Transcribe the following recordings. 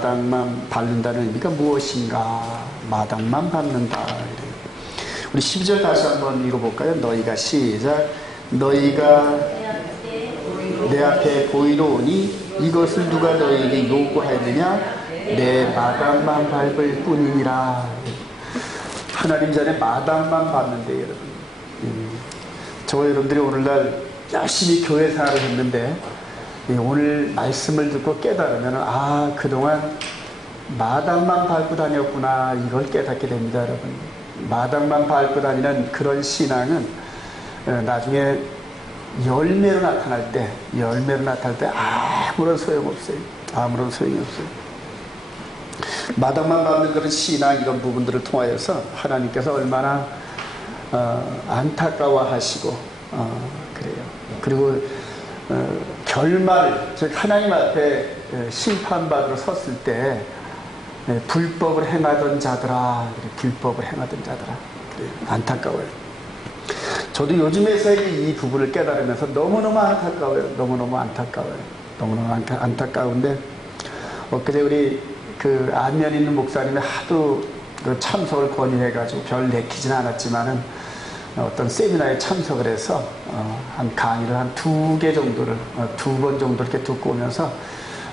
마당만 밟는다는 의미가 무엇인가? 마당만 밟는다. 우리 12절 다시 한번 읽어볼까요? 너희가 시작. 너희가 내 앞에 보이노니 이것을 누가 너희에게 요구하였느냐? 내 마당만 밟을 뿐이니라. 하나님 전에 마당만 밟는데 여러분. 저와 여러분들이 오늘날 열심히 교회 생활을 했는데 오늘 말씀을 듣고 깨달으면 그동안 마당만 밟고 다녔구나, 이걸 깨닫게 됩니다. 여러분, 마당만 밟고 다니는 그런 신앙은 나중에 열매로 나타날 때 아무런 소용없어요. 아무런 소용이 없어요. 마당만 밟는 그런 신앙, 이런 부분들을 통하여서 하나님께서 얼마나 안타까워하시고 그래요. 그리고 결말, 즉 하나님 앞에 심판받으러 섰을 때 불법을 행하던 자들아, 불법을 행하던 자들아, 안타까워요. 저도 요즘에서 이 부분을 깨달으면서 너무너무 안타까워요. 너무너무 안타까워요. 너무너무 안타까운데, 엊그제 우리 그 안면 있는 목사님이 하도 그 참석을 권유해가지고 별 내키지는 않았지만은 어떤 세미나에 참석을 해서 한 강의를 한 2개 정도를 2번 정도 이렇게 듣고 오면서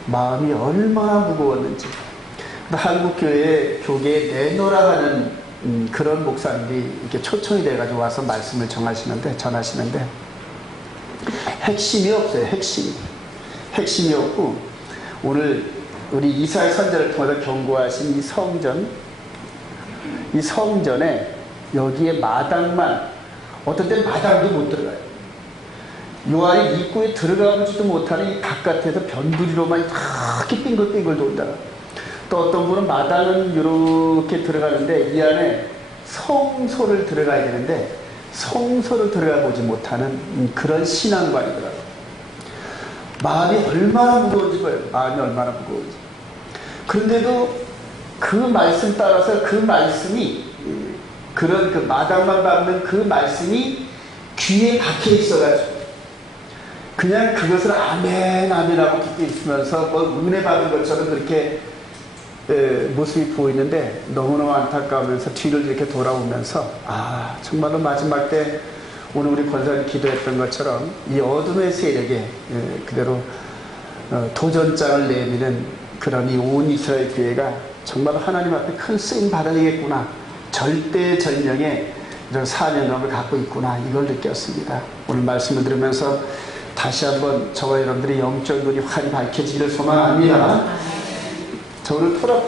마음이 얼마나 무거웠는지. 한국교회 교계에 내놓으라 하는 그런 목사님이 이렇게 초청이 돼가지고 와서 말씀을 전하시는데 핵심이 없어요. 핵심이 없고, 오늘 우리 이사야 선지자를 통해서 경고하신 이 성전에 여기에 마당만, 어떤 때는 마당도 못 들어가요. 요 안에 입구에 들어가보지도 못하는 이 바깥에서 변두리로만 이렇게 빙글빙글 돈다. 또 어떤 분은 마당은 이렇게 들어가는데 이 안에 성소를 들어가야 되는데 성소를 들어가 보지 못하는 그런 신앙관이더라고요. 마음이 얼마나 무거운지 봐요. 마음이 얼마나 무거운지. 그런데도 그 말씀 따라서 그 말씀이, 그런 그 마당만 밟는 그 말씀이 귀에 박혀 있어가지고 그냥 그것을 아멘 아멘하고 듣고 있으면서 뭐 은혜 받은 것처럼 그렇게 모습이 보이는데 너무너무 안타까우면서 뒤를 이렇게 돌아오면서 정말로 마지막 때 오늘 우리 권사님 기도했던 것처럼 이 어둠의 세력에 그대로 도전장을 내미는 그런 이 온 이스라엘 교회가 정말로 하나님 앞에 큰 쓰임 받아야겠구나, 절대절명의 이런 사명감을 갖고 있구나, 이걸 느꼈습니다. 오늘 말씀을 들으면서 다시 한번 저와 여러분들의 영적 눈이 환히 밝혀지기를 소망합니다. 저 오늘 토라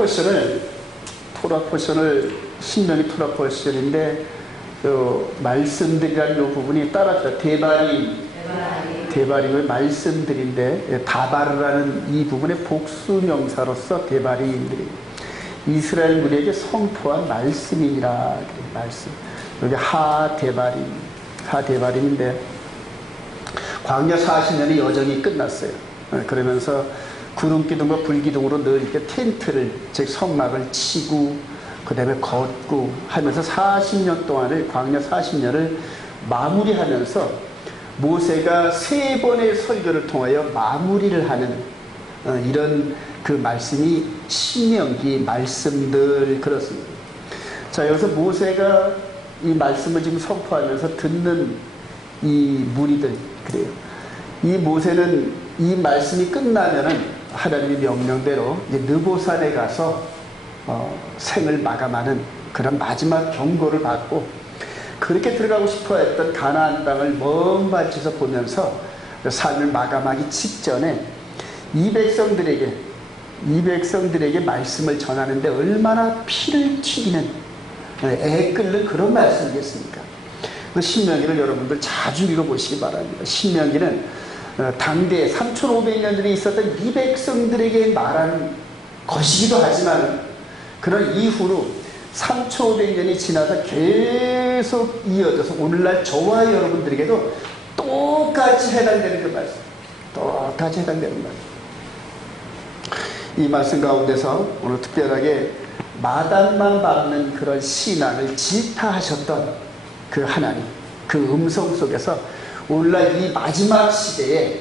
포션을 신명기 토라 포션인데 말씀들이라는 이 부분이 따라서 대바림을 말씀들인데, 다바르라는 이 부분의 복수명사로서 대바림들이 이스라엘 무리에게 선포한 말씀이니라. 말씀. 여기 하대바림인데 광야 40년의 여정이 끝났어요. 그러면서 구름기둥과 불기둥으로 늘 이렇게 텐트를, 즉 성막을 치고 그 다음에 걷고 하면서 40년 동안을, 광야 40년을 마무리하면서 모세가 3번의 설교를 통하여 마무리를 하는 이런 그 말씀이 신명기 말씀들, 그렇습니다. 자, 여기서 모세가 이 말씀을 지금 선포하면서 듣는 이 무리들, 그래요. 이 모세는 이 말씀이 끝나면은 하나님의 명령대로 이제 느보산에 가서 생을 마감하는 그런 마지막 경고를 받고, 그렇게 들어가고 싶어 했던 가나안 땅을 먼 발치에서 보면서 삶을 마감하기 직전에 이 백성들에게 말씀을 전하는데 얼마나 피를 튀기는, 애 끓는 그런 말씀이겠습니까? 그 신명기를 여러분들 자주 읽어보시기 바랍니다. 신명기는 당대 3500년 전에 있었던 이 백성들에게 말한 것이기도 하지만, 그런 이후로 3500년이 지나서 계속 이어져서 오늘날 저와 여러분들에게도 똑같이 해당되는 그 말씀, 똑같이 해당되는 말씀. 이 말씀 가운데서 오늘 특별하게 마당만 밟는 그런 신앙을 질타하셨던 그 하나님, 그 음성 속에서 오늘날 이 마지막 시대에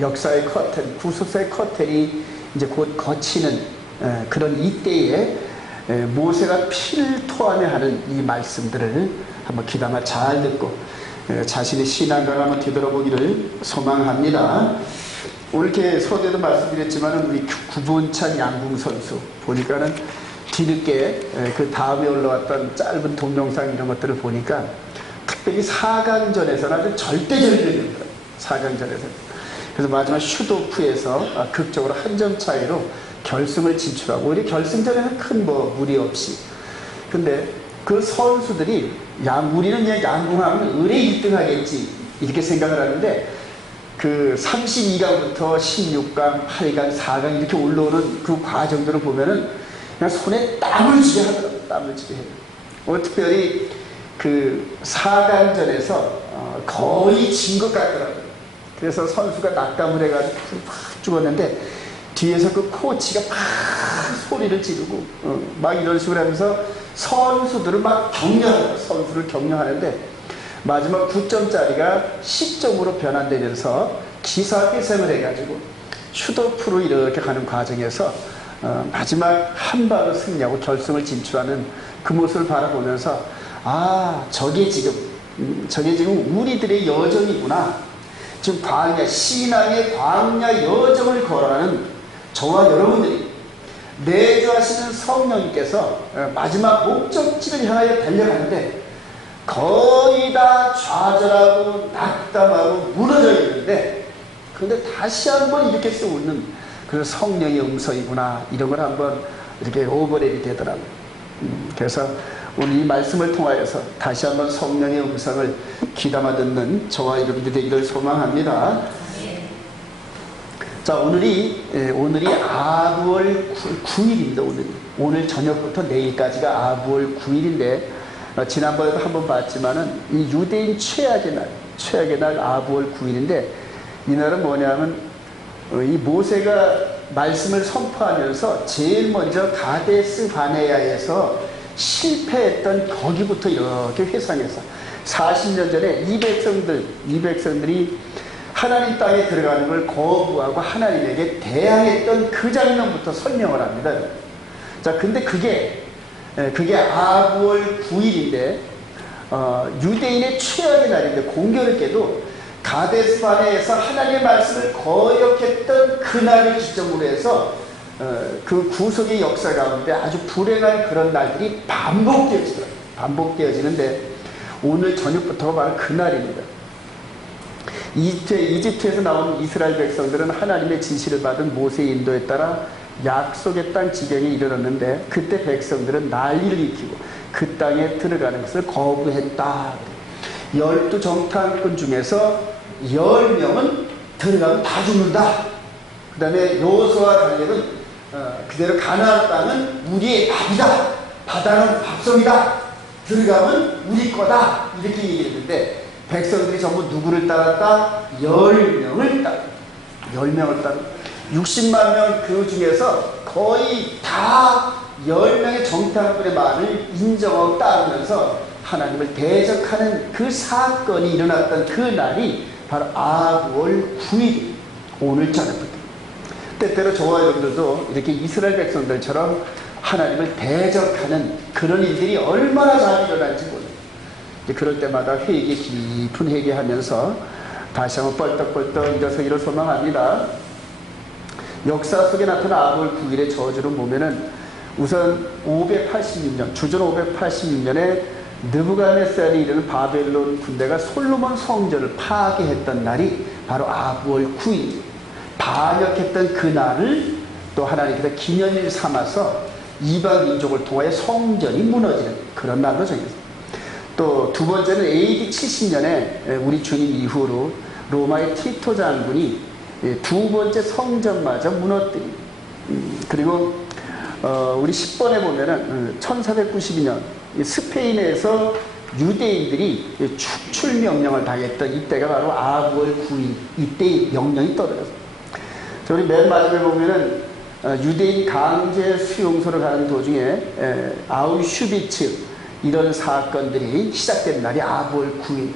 역사의 커튼, 구속사의 커튼이 이제 곧 거치는 그런 이때에 모세가 피를 토하며 하는 이 말씀들을 한번 귀담아 잘 듣고 자신의 신앙을 한번 되돌아보기를 소망합니다. 오늘 이렇게 서두에도 말씀드렸지만 우리 구본찬 양궁 선수 보니까는 뒤늦게 그 다음에 올라왔던 짧은 동영상 이런 것들을 보니까 특별히 4강전에서는 아주 절대적인 거예요. 4강전에서. 그래서 마지막 슈도프에서 극적으로 한 점 차이로 결승을 진출하고 오히려 결승전에는 큰 무리 없이. 근데 그 선수들이 우리는 그냥 양궁하면 의뢰 1등 하겠지 이렇게 생각을 하는데 그 32강부터 16강, 8강, 4강 이렇게 올라오는 그 과정들을 보면은 그냥 손에 땀을 쥐게 하더라고요. 땀을 쥐게 해요. 특별히 그 4강전에서 거의 진 것 같더라고요. 그래서 선수가 낙담을 해가지고 팍 죽었는데 뒤에서 그 코치가 막 소리를 지르고 막 이런 식으로 하면서 선수들을 막 격려하고 선수를 격려하는데 마지막 9점짜리가 10점으로 변환되면서 기사회생을 해가지고 슈도프로 이렇게 가는 과정에서 마지막 한 방을 승리하고 결승을 진출하는 그 모습을 바라보면서 저게 지금 우리들의 여정이구나. 지금 신앙의 광야 여정을 걸어가는 저와 여러분들이 내주하시는 성령님께서 마지막 목적지를 향하여 달려가는데 거의 다 좌절하고 낙담하고 무너져 있는데 그런데 다시 한번 이렇게 쏘는 그 성령의 음성이구나 이런 걸 한번 이렇게 오버랩이 되더라고요. 그래서 오늘 이 말씀을 통하여서 다시 한번 성령의 음성을 귀담아 듣는 저와 여러분들이 되기를 소망합니다. 자, 오늘이 아부월 9일입니다. 오늘 저녁부터 내일까지가 아부월 9일인데 지난번에도 한번 봤지만은 이 유대인 최악의 날 아부월 9일인데 이날은 뭐냐면 이 모세가 말씀을 선포하면서 제일 먼저 가데스 바네아에서 실패했던 거기부터 이렇게 회상해서 40년 전에 이 백성들이 하나님 땅에 들어가는 걸 거부하고 하나님에게 대항했던 그 장면부터 설명을 합니다. 자, 근데 그게 아부월 9일인데 유대인의 최악의 날인데 공교롭게도 가데스바네에서 하나님의 말씀을 거역했던 그날을 기점으로 해서 그 구속의 역사 가운데 아주 불행한 그런 날들이 반복되어지는데 오늘 저녁부터가 바로 그날입니다. 이집트에서 나온 이스라엘 백성들은 하나님의 지시를 받은 모세의 인도에 따라 약속의 땅 지경에 이르렀는데 그때 백성들은 난리를 일으키고 그 땅에 들어가는 것을 거부했다. 12정탐꾼 중에서 10명은 들어가면 다 죽는다. 그 다음에 여호수아와 갈렙은 그대로 가나안 땅은 우리의 밥이다. 바다는 밥성이다. 들어가면 우리 거다. 이렇게 얘기했는데 백성들이 전부 누구를 따랐다? 10명을 따랐다. 10명을 따랐다. 60만 명 그 중에서 거의 다 10명의 정탐꾼의 말을 인정하고 따르면서 하나님을 대적하는 그 사건이 일어났던 그 날이 바로 아부월 9일 오늘 저녁부터. 때때로 저와 여러분들도 이렇게 이스라엘 백성들처럼 하나님을 대적하는 그런 일들이 얼마나 잘 일어날지 몰라요. 그럴 때마다 깊은 회개하면서 다시 한번 뻘떡뻘떡 일어서기를 소망합니다. 역사 속에 나타난 아부월 9일의 저주를 보면은 우선 586년, 주전 586년에 느부갓네살이 이르는 바벨론 군대가 솔로몬 성전을 파괴했던 날이 바로 아부월 9일. 반역했던 그 날을 또 하나님께서 기념일 삼아서 이방 민족을 통하여 성전이 무너지는 그런 날로 정했습니다. 또 두 번째는 AD 70년에 우리 주님 이후로 로마의 티토 장군이 두 번째 성전마저 무너뜨린. 그리고 우리 10번에 보면은 1492년 스페인에서 유대인들이 축출 명령을 당했던 이때가 바로 아부월 9일 이때 명령이 떨어졌습니다. 우리 맨 마지막에 보면은 유대인 강제 수용소로 가는 도중에 아우슈비츠 이런 사건들이 시작된 날이 아부월 9일.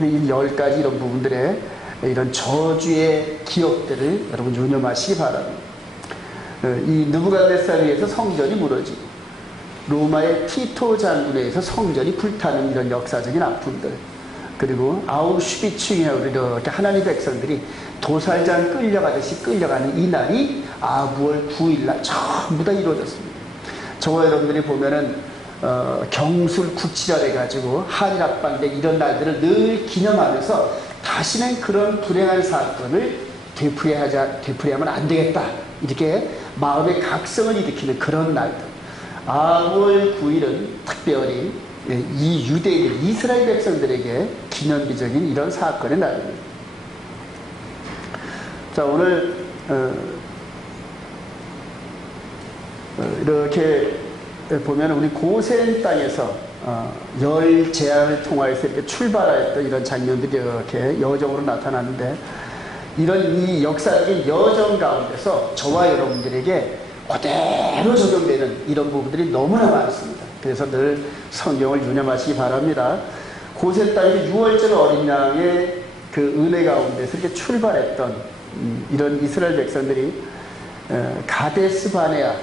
이 10가지 이런 부분들의 이런 저주의 기억들을 여러분 유념하시기 바랍니다. 이 느부갓네살에 의해서 성전이 무너지고 로마의 티토 장군에 의해서 성전이 불타는 이런 역사적인 아픔들, 그리고 아우슈비츠하고 이렇게 하나님의 백성들이 도살장 끌려가듯이 끌려가는 이 날이 9월 9일날 전부 다 이루어졌습니다. 저와 여러분들이 보면은 경술 9.7월 해가지고 한일합방대 이런 날들을 늘 기념하면서 다시는 그런 불행한 사건을 되풀이하면 안 되겠다, 이렇게 마음의 각성을 일으키는 그런 날들. 9월 9일은 특별히 이 유대인들, 이스라엘 백성들에게 기념비적인 이런 사건의 날입니다. 자, 오늘 이렇게 보면 우리 고센 땅에서 열 재앙을 통하여서 이렇게 출발했던 이런 장면들이 이렇게 여정으로 나타나는데, 이런 이 역사적인 여정 가운데서 저와 여러분들에게 그대로 적용되는 이런 부분들이 너무나 많습니다. 그래서 늘 성경을 유념하시기 바랍니다. 고센 땅에서 6월절 어린 양의 그 은혜 가운데서 이렇게 출발했던 이런 이스라엘 백성들이 가데스 바네아,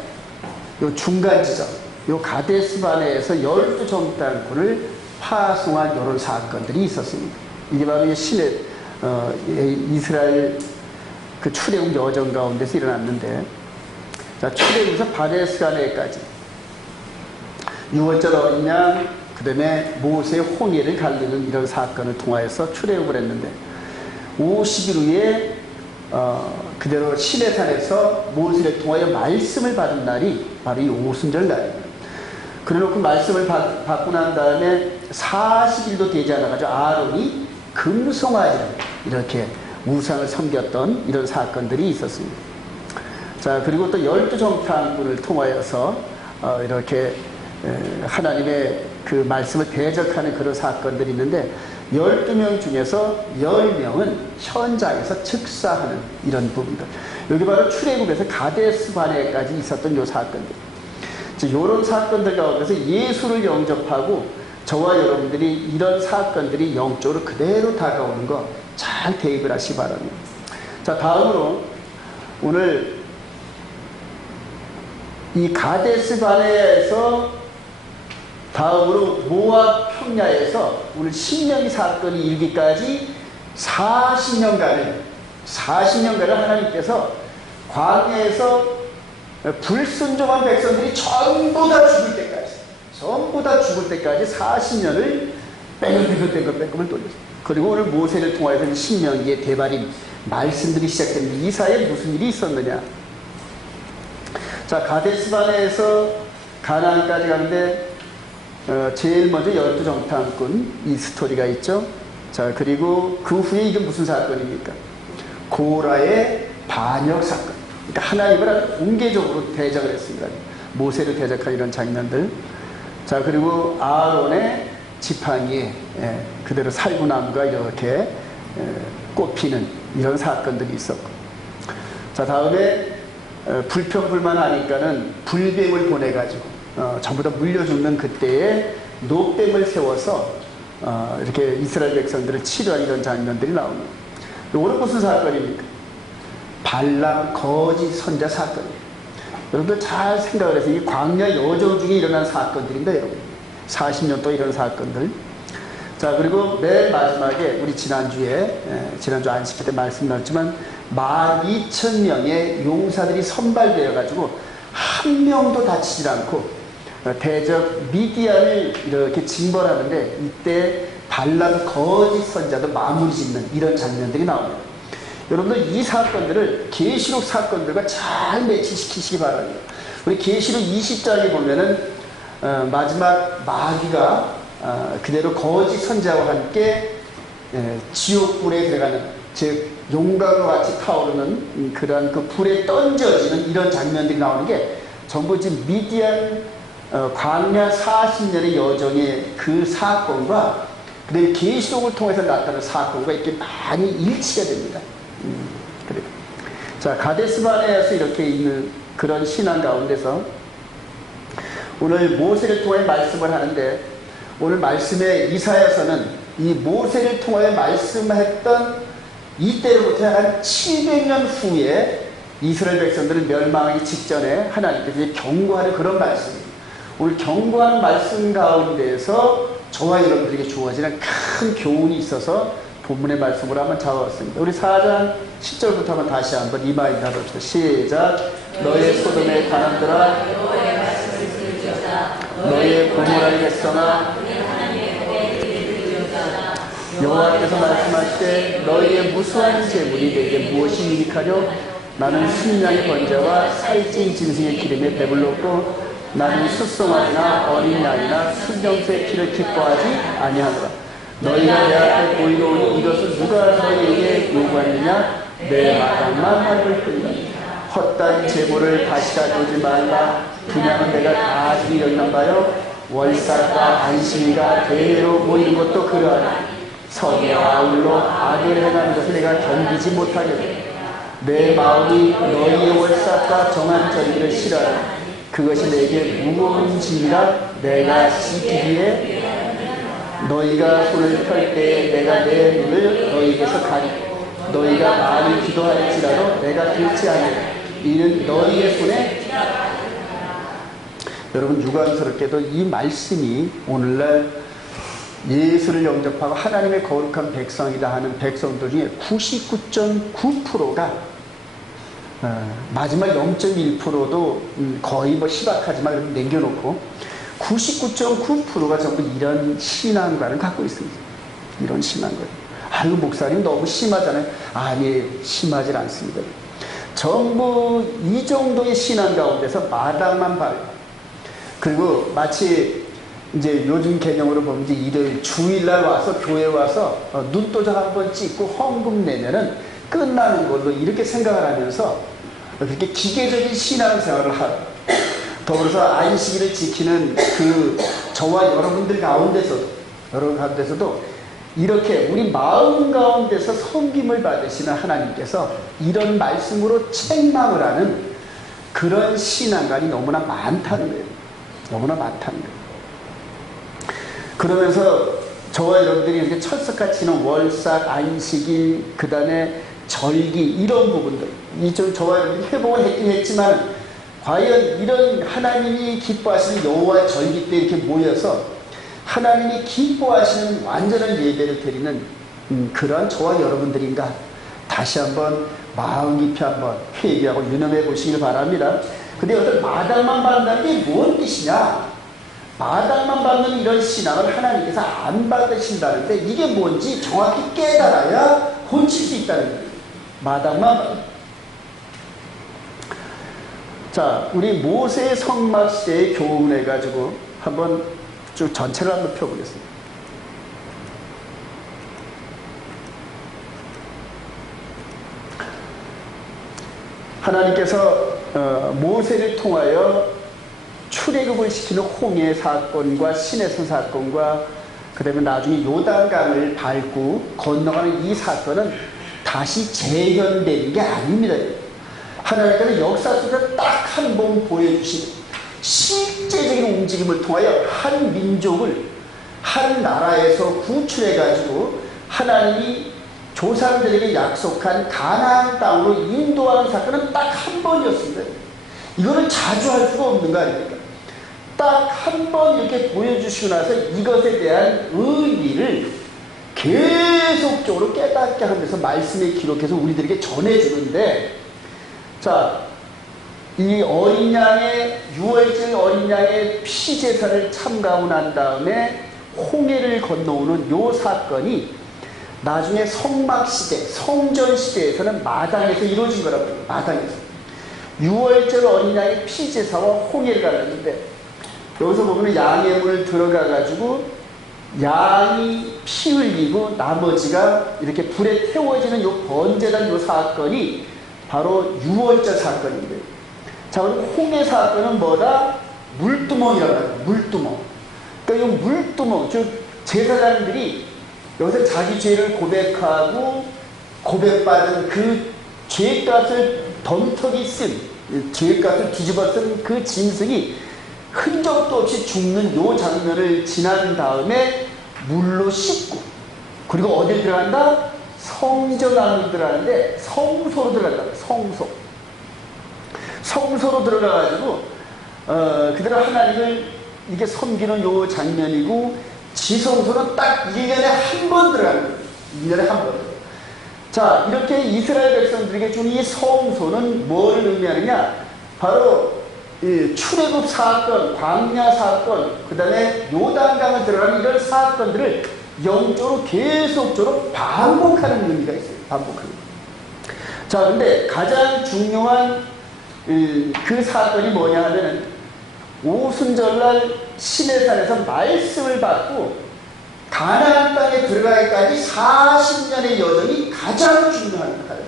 요 중간 지점, 요 가데스 바네에서 12정 땅굴을 파송한 이런 사건들이 있었습니다. 이게 바로 신의 이스라엘 그 출애굽 여정 가운데서 일어났는데, 자, 출애굽에서 바데스바네까지 6월절 어린 양, 그 다음에 모세의 홍해를 갈리는 이런 사건을 통하여서 출애굽을 했는데, 50일 후에 그대로 시내산에서 모세를 통하여 말씀을 받은 날이 바로 이 오순절 날입니다. 그래놓고 말씀을 받고 난 다음에 40일도 되지 않아가지고 아론이 금송아지를 이렇게 우상을 섬겼던 이런 사건들이 있었습니다. 자, 그리고 또 12정탐꾼을 통하여서 이렇게 하나님의 그 말씀을 대적하는 그런 사건들이 있는데, 12명 중에서 10명은 현장에서 즉사하는 이런 부분들. 여기 바로 출애굽에서 가데스 바네까지 있었던 요 사건들. 이런 사건들 가운데서 예수를 영접하고 저와 여러분들이 이런 사건들이 영적으로 그대로 다가오는 거 잘 대입을 하시기 바랍니다. 자, 다음으로 오늘 이 가데스 바네에서 다음으로 모압 평야에서 오늘 신명기 사건이 일기까지 40년간을 하나님께서 광야에서 불순종한 백성들이 전부 다 죽을 때까지 40년을 뺑글뺑글 돌렸어요. 그리고 오늘 모세를 통하여서 신명기의 대발인 말씀들이 시작된 이사에 무슨 일이 있었느냐. 자, 가데스바네에서 가나안까지 가는데 제일 먼저 12정탐꾼 이 스토리가 있죠. 자, 그리고 그 후에 이게 무슨 사건입니까? 고라의 반역 사건. 그러니까 하나님을 아주 공개적으로 대적을 했습니다. 모세를 대적한 이런 장면들. 자, 그리고 아론의 지팡이에 그대로 살구나무가 이렇게 꼽히는 이런 사건들이 있었고, 자, 다음에 불평불만하니까는 불뱀을 보내가지고 전부 다 물려 죽는 그때에 노뱀을 세워서 이렇게 이스라엘 백성들을 치료한 이런 장면들이 나옵니다. 오늘 무슨 사건입니까? 발람 거짓 선자 사건이에요. 여러분들 잘 생각을 해서 이 광야 여정 중에 일어난 사건들입니다, 여러분. 40년 동안 이런 사건들. 자, 그리고 맨 마지막에 우리 지난주 안식회 때 말씀 나왔지만 12,000명의 용사들이 선발되어 가지고 한 명도 다치지 않고 대적 미디안을 이렇게 징벌하는데, 이때 발람 거짓 선자도 마무리 짓는 이런 장면들이 나옵니다. 여러분들 이 사건들을 계시록 사건들과 잘 매치시키시기 바랍니다. 우리 계시록 20장에 보면은 마지막 마귀가 그대로 거짓 선자와 함께 지옥불에 들어가는, 즉 용광과 같이 타오르는 그러한 그 불에 던져지는 이런 장면들이 나오는 게 전부 지금 미디안 광야 40년의 여정의 그 사건과 그다음에 계시록을 통해서 나타나는 사건과 이렇게 많이 일치가 됩니다. 그래요. 자, 가데스바네에서 이렇게 있는 그런 신앙 가운데서 오늘 모세를 통해 말씀을 하는데, 오늘 말씀의 이사야서는 이 모세를 통하여 말씀했던 이때로부터 한 700년 후에 이스라엘 백성들을 멸망하기 직전에 하나님께서 이제 경고하는 그런 말씀입니다. 오늘 경고하는 말씀 가운데에서 저와 여러분들에게 주어지는 큰 교훈이 있어서 본문의 말씀으로 한번 잡아봤습니다. 우리 4장 10절부터 한번 다시 한번 리마인드 하봅시다. 시작. 너의 소돔의 가난들아 너의 고모라의 백성아 여호와께서 말씀하시되 너희의 무수한 재물이 내게 무엇이 유익하려 나는 순양의 번제와 살찐 짐승의 기름에 배불렀고 나는 숫송아리나 어린 양이나 순정새의 피를 기뻐하지 아니하노라. 너희가 내 앞에 보이노니 이것을 누가 너희에게 요구하느냐 내 마당만 밟을 뿐이다. 헛된 재물을 다시 가져오지 말라. 분양은 내가 다 주기 여기는 바요 월삭과 안식일과 대회로 모이는 것도 그러하니 서기와 아울러 악을 행하는 것을 내가 견디지 못하겠다. 내 마음이 너희의 월삭과 정한 절기를 싫어하니 그것이 내게 무거운 짐이라 내가 지키기에 너희가 손을 펼 때에 내가 내 눈을 너희에게서 가리고 너희가 많이 기도할지라도 내가 들지 아니하리라. 이는 너희의 손에 여러분 유감스럽게도 이 말씀이 오늘날 예수를 영접하고 하나님의 거룩한 백성이다 하는 백성들 중에 99.9%가 마지막 0.1%도 거의 뭐 희박하지만 남겨놓고 99.9%가 전부 이런 신앙관을 갖고 있습니다. 이런 신앙관. 아유 목사님 너무 심하잖아요. 아니 심하지 않습니다. 전부 이 정도의 신앙 가운데서 마당만 밟고 그리고 마치 이제 요즘 개념으로 보면 이제 일요일 주일날 와서 교회 와서 눈도장 한번 찍고 헌금 내면은 끝나는 걸로 이렇게 생각을 하면서 그렇게 기계적인 신앙생활을 하고 더불어서 안식일을 지키는 그 저와 여러분들 가운데서도 이렇게 우리 마음 가운데서 섬김을 받으시는 하나님께서 이런 말씀으로 책망을 하는 그런 신앙관이 너무나 많다는 거예요. 너무나 많다는 거예요. 그러면서 저와 여러분들이 이렇게 철석같이 는 월삭, 안식일, 그 다음에 절기 이런 부분들 이 좀 저와 여러분들이 회복을 했긴 했지만 과연 이런 하나님이 기뻐하시는 여호와 절기 때 이렇게 모여서 하나님이 기뻐하시는 완전한 예배를 드리는 그러한 저와 여러분들인가 다시 한번 마음 깊이 한번 회개하고 유념해 보시길 바랍니다. 근데 어떤 마당만 받는다는 게 뭔 뜻이냐? 마당만 받는 이런 신앙을 하나님께서 안 받으신다는데 이게 뭔지 정확히 깨달아야 고칠 수 있다는 거예요. 마당만 받는. 자, 우리 모세의 성막 시대의 교훈을 해가지고 한번 쭉 전체를 한번 펴보겠습니다. 하나님께서 모세를 통하여 출애굽을 시키는 홍해 사건과 시내산 사건과 그 다음에 나중에 요단강을 밟고 건너가는 이 사건은 다시 재현되는 게 아닙니다. 하나님께서 역사 속에서 딱 한 번 보여주신 실제적인 움직임을 통하여 한 민족을 한 나라에서 구출해가지고 하나님이 조상들에게 약속한 가나안 땅으로 인도하는 사건은 딱 한 번이었습니다. 이거는 자주 할 수가 없는 거 아닙니까? 딱 한 번 이렇게 보여주시고 나서 이것에 대한 의미를 계속적으로 깨닫게 하면서 말씀에 기록해서 우리들에게 전해주는데 자, 이 어린 양의 6월절 어린 양의 피제사를 참가하고 난 다음에 홍해를 건너오는 요 사건이 나중에 성막시대, 성전시대에서는 마당에서 이루어진 거라고 해요. 마당에서. 6월절 어린 양의 피제사와 홍해를 갈랐는데 여기서 보면 양의 문을 들어가가지고 양이 피 흘리고 나머지가 이렇게 불에 태워지는 요 번제단 요 사건이 바로 6월절 사건인데 자, 그럼 홍해 사건은 뭐다? 물두멍이라고 해요. 물두멍. 그러니까 이 물두멍, 즉 제사장들이 여기서 자기 죄를 고백하고 고백받은 그 죄값을 덤터기 쓴, 죄값을 뒤집어 쓴 그 짐승이 흔적도 없이 죽는 요 장면을 지난 다음에 물로 씻고 그리고 어딜 들어간다? 성전 안으로 들어가는데 성소로 들어간다. 성소. 성소로 들어가가지고 그대로 하나님을 이게 섬기는 요 장면이고, 지성소는 딱 1년에 한 번 들어가는 거예요. 1년에 한 번. 자, 이렇게 이스라엘 백성들에게 준 이 성소는 뭘 의미하느냐? 바로 출애굽 사건, 광야 사건, 그 다음에 요단강을 들어가는 이런 사건들을 영적으로 계속적으로 반복하는 의미가 있어요. 반복하는. 자, 근데 가장 중요한 그 사건이 뭐냐 하면은 오순절날 시내산에서 말씀을 받고 가나안 땅에 들어가기까지 40년의 여정이 가장 중요한 거예요.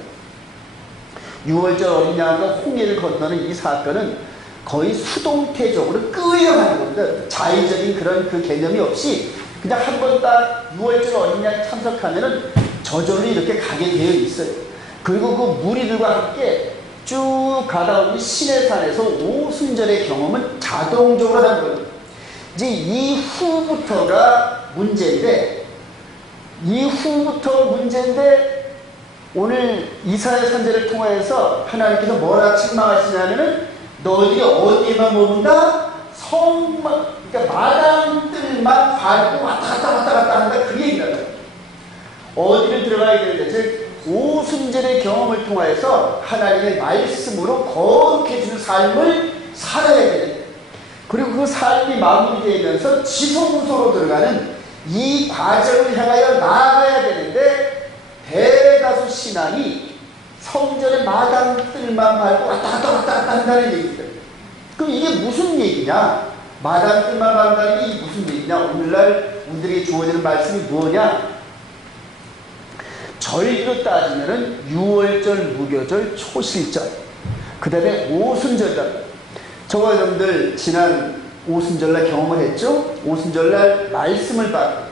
6월절 어린 양과 홍해를 건너는 이 사건은 거의 수동태적으로 끌어가는 겁니다. 자의적인 그런 그 개념이 없이 그냥 한 번 딱 6월절 어린 양 참석하면은 저절로 이렇게 가게 되어 있어요. 그리고 그 무리들과 함께 쭉 가다 보니 시내산에서 오순절의 경험은 자동적으로 하는 거예요. 이제 이후부터가 문제인데, 오늘 이사야 선지자를 통해서 하나님께서 뭐라 책망하시냐면은 너희들이 어디에만 머문다? 그러니까 마당들만 밟고 왔다 갔다 한다, 그 얘기라요. 어디를 들어가야 되는데, 즉 오순절의 경험을 통해서 하나님의 말씀으로 거룩해지는 삶을 살아야 되는데, 그리고 그 삶이 마무리되면서 지성소로 들어가는 이 과정을 향하여 나아가야 되는데, 대다수 신앙이 성전의 마당들만 밟고 왔다 갔다 한다는 얘기입니다. 그럼 이게 무슨 얘기냐? 마당들만 밟는다는 게 무슨 얘기냐? 오늘날 우리들에게 주어지는 말씀이 뭐냐? 절기로 따지면은 6월절, 무교절, 초실절, 그 다음에 오순절이다. 저와 여러분들 지난 오순절날 경험을 했죠? 오순절날 말씀을 받고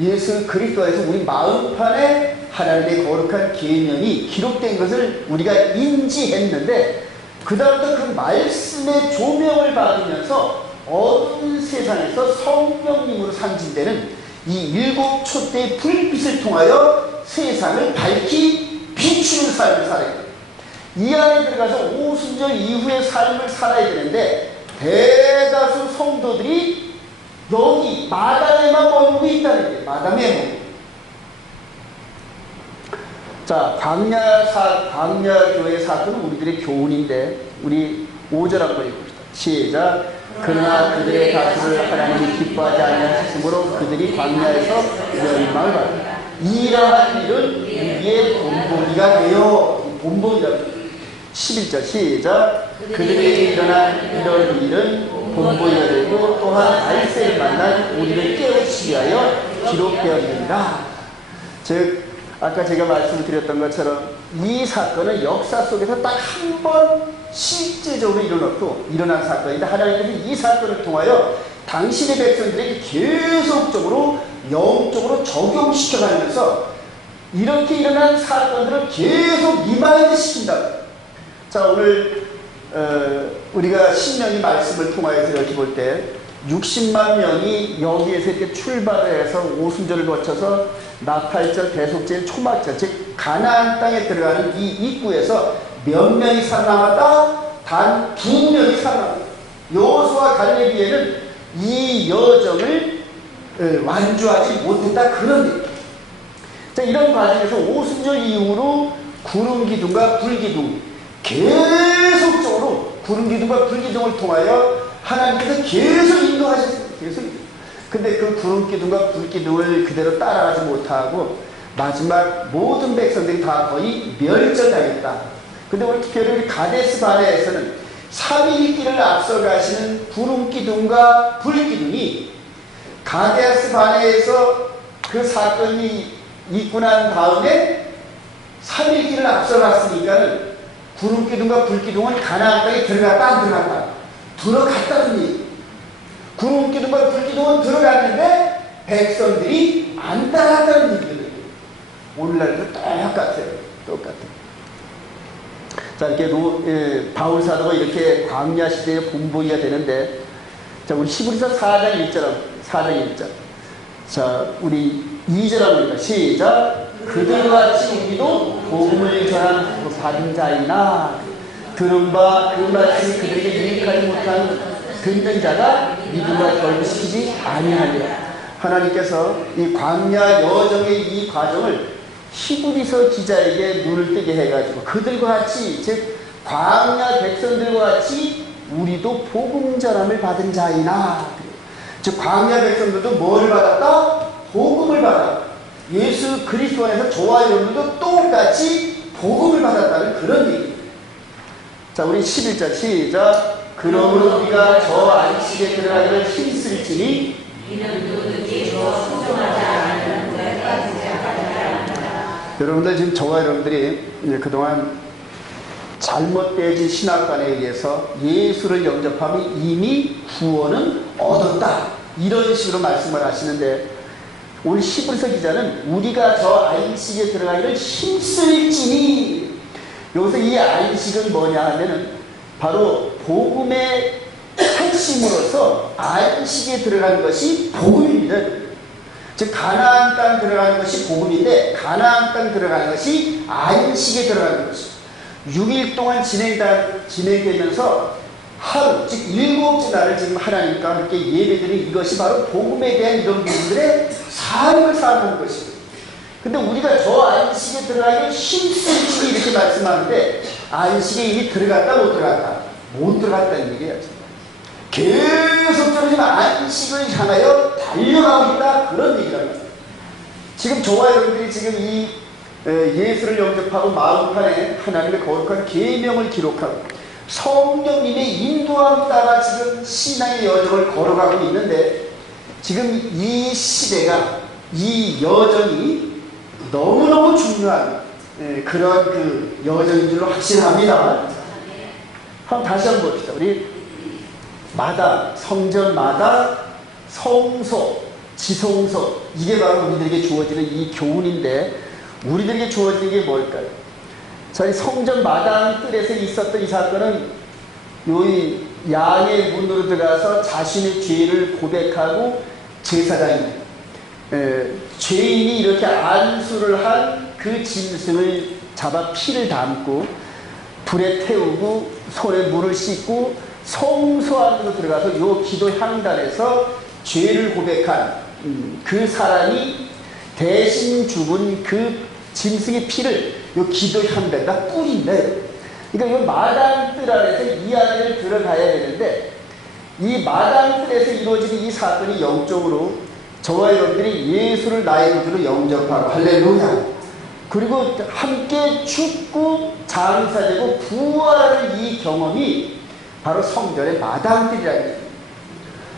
예수 그리스도 안에서 우리 마음판에 하나님의 거룩한 계명이 기록된 것을 우리가 인지했는데, 그 다음부터 그 말씀의 조명을 받으면서 어두운 세상에서 성령님으로 상징되는 이 7촛대의 불빛을 통하여 세상을 밝히 비추는 삶을 살아야 돼요. 이 안에 들어가서 오순절 이후의 삶을 살아야 되는데, 대다수 성도들이 여기 마당에만 머물고 있다는 거예요. 마당에 머물고. 자, 광야교회 사건은 우리들의 교훈인데, 우리 5절 한번 읽읍시다. 시작. 그러나 그들의 다수를 하나님이 기뻐하지 않으셨으므로 그들이 광야에서 멸망을 받았다. 이러한 일은 우리의 본보기가 되어, 본보기라고. 11절 시작. 그들에게 일어난 이런 일은 본보기가 되고 또한 알세를 만난 우리를 깨우치기 위하여 기록되었느니라. 즉 아까 제가 말씀을 드렸던 것처럼 이 사건은 역사 속에서 딱 한 번 실제적으로 일어난 사건인데, 하나님께서 이 사건을 통하여 당신의 백성들에게 계속적으로 영적으로 적용시켜가면서 이렇게 일어난 사건들을 계속 리마인드 시킨다. 자, 오늘 우리가 신명기 말씀을 통하여서 이렇게 볼 때 60만 명이 여기에서 이렇게 출발을 해서 오순절을 거쳐서 나팔절, 대속절, 초막절, 즉 가나안 땅에 들어가는 이 입구에서 몇 명이 살아남았다? 단 2명이 살아남았다. 여호수아 갈렙기에는 이 여정을 완주하지 못했다, 그런 얘기. 자, 이런 과정에서 오순절 이후로 구름기둥과 불기둥, 계속적으로 구름기둥과 불기둥을 통하여 하나님께서 계속 인도하셨어요. 계속. 근데 그 구름기둥과 불기둥을 그대로 따라가지 못하고 마지막 모든 백성들이 다 거의 멸절당했다. 근데 우리 특별히 가데스 바네에서는 3일 길을 앞서가시는 구름기둥과 불기둥이 가데스 바네에서 그 사건이 있고 난 다음에 3일 길을 앞서갔으니까는 구름기둥과 불기둥은 가나안 땅에 들어갔다 안 들어갔다? 들어갔다는 얘기. 구름기둥과 불기둥은 들어갔는데 백성들이 안 따라갔다는 얘기거든요. 오늘날도 똑같아요. 자, 이렇게 바울 사도가 이렇게 광야 시대의 본보기가 되는데, 자, 우리 히브리서 4장 1절. 자, 우리 2절 합니다. 시작. 그들과 같이 우리도 복음을 전하는 받은 자이나. 들은 바 그 말씀이 그들에게 유익하지 못한 듣는 자가 믿음과 결부시키지 아니하리라. 하나님께서 이 광야 여정의 이 과정을 히브리서 기자에게 눈을 뜨게 해가지고 그들과 같이, 즉 광야 백성들과 같이 우리도 복음 전함을 받은 자이나, 즉 광야 백성들도 뭐를 받았다? 복음을 받았다. 예수 그리스도 안에서 저와 여러분도 똑같이 복음을 받았다는 그런 얘기입니다. 자, 우리 11절 시작. 그러므로 우리가 저 안식에 들어가기를 힘쓸지니 여러분들 지금 저와 여러분들이 이제 그동안 잘못되어진 신학관에 의해서 예수를 영접하면 이미 구원은 얻었다, 이런 식으로 말씀을 하시는데, 오늘 히브리서 기자는 우리가 저 안식에 들어가기를 힘쓸지니, 여기서 이 안식은 뭐냐 하면은 바로 복음의 핵심으로서 안식에 들어가는 것이 복음입니다. 즉 가나안 땅 들어가는 것이 복음인데, 가나안 땅 들어가는 것이 안식에 들어가는 것입니다. 6일 동안 진행되면서 하루, 즉 7째 날을 지금 하나님과 함께 예배드린 이것이 바로 복음에 대한 이런 분들의 삶을 사는 것입니다. 근데 우리가 저 안식에 들어가기 힘쓸지 이렇게 말씀하는데, 안식에 이미 들어갔다 못 들어갔다? 못 들어갔다는 얘기예요. 계속적으로 지금 안식을 향하여 달려가고 있다, 그런 얘기랍니다. 지금 저와 여러분들이 지금 이 예수를 영접하고 마음판에 하나님의 거룩한 계명을 기록하고 성령님의 인도함 따라 지금 신앙의 여정을 걸어가고 있는데, 지금 이 시대가, 이 여정이 너무너무 중요한 그런 그 여정인 줄로 확신합니다. 다시 한번 봅시다. 우리 마당, 성전마다 성소, 지성소, 이게 바로 우리들에게 주어지는 이 교훈인데, 우리들에게 주어지는 게 뭘까요? 저희 성전 마당 뜰에서 있었던 이 사건은 요 양의 문으로 들어가서 자신의 죄를 고백하고 제사장이 죄인이 이렇게 안수를 한 그 짐승을 잡아 피를 담고 불에 태우고 손에 물을 씻고 성소 안으로 들어가서 요 기도 향단에서 죄를 고백한 그 사람이 대신 죽은 그 짐승의 피를 요 기도 향단에다 뿌린대요. 그러니까 요 마당 뜰 안에서 이 안을 들어가야 되는데, 이 마당 뜰에서 이루어지는 이 사건이 영적으로 저와 여러분들이 예수를 나의 구주로 영접하고, 할렐루야, 그리고 함께 죽고 장사되고 부활하는 이 경험이 바로 성전의 마당들이라는 얘기입니다.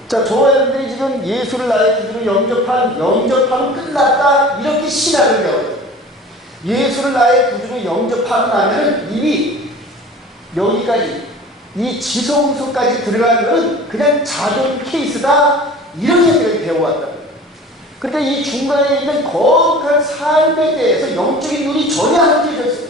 자, 저와 여러분들이 지금 예수를 나의 구주로 영접하면 끝났다, 이렇게 신학을 배워요. 예수를 나의 구주로 영접하고 나면 이미 여기까지, 이 지성소까지 들어가는 것은 그냥 자동 케이스다, 이렇게 배워왔다. 그러니까 이 중간에 있는 거룩한 삶에 대해서 영적인 눈이 전혀 안 띄어졌어요.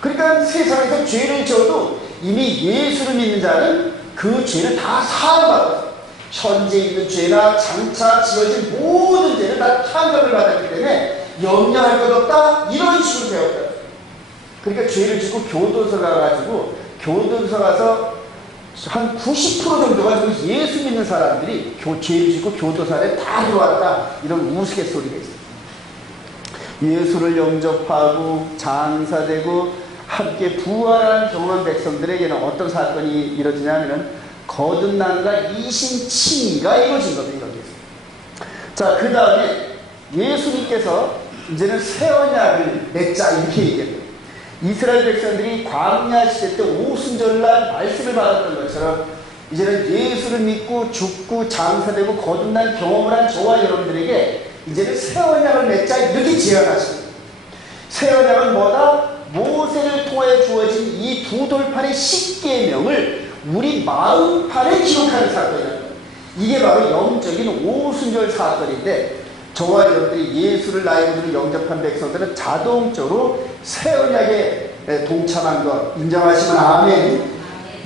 그러니까 세상에서 죄를 지어도 이미 예수를 믿는 자는 그 죄를 다 사함받았어요. 현재 있는 죄나 장차 지어진 모든 죄는 다 탄감을 받았기 때문에 염려할 것 없다, 이런 식으로 배웠다. 그러니까 죄를 짓고 교도소 가가지고, 교도소 가서 한 90% 정도가 예수 믿는 사람들이 죄를 짓고 교도소 안에 다 들어왔다, 이런 우스갯소리가 있어요. 예수를 영접하고 장사되고 함께 부활한 경험한 백성들에게는 어떤 사건이 이루어지냐면은 거듭남과 이신칭의가 이루어진 겁니다. 자, 그 다음에 예수님께서 이제는 새 언약을 맺자, 이렇게 얘기합니다. 이스라엘 백성들이 광야 시대 때 오순절날 말씀을 받았던 것처럼 이제는 예수를 믿고 죽고 장사되고 거듭난 경험을 한 저와 여러분들에게 이제는 새 언약을 맺자, 이렇게 제안하십니다. 새 언약은 뭐다? 모세를 통해 주어진 이 두 돌판의 십계명을 우리 마음판에 기록하는 사건이다. 이게 바로 영적인 오순절 사건인데, 저와 여러분들이 예수를 나의 구주로 영접한 백성들은 자동적으로 새 언약에 동참한 것 인정하시면 아멘.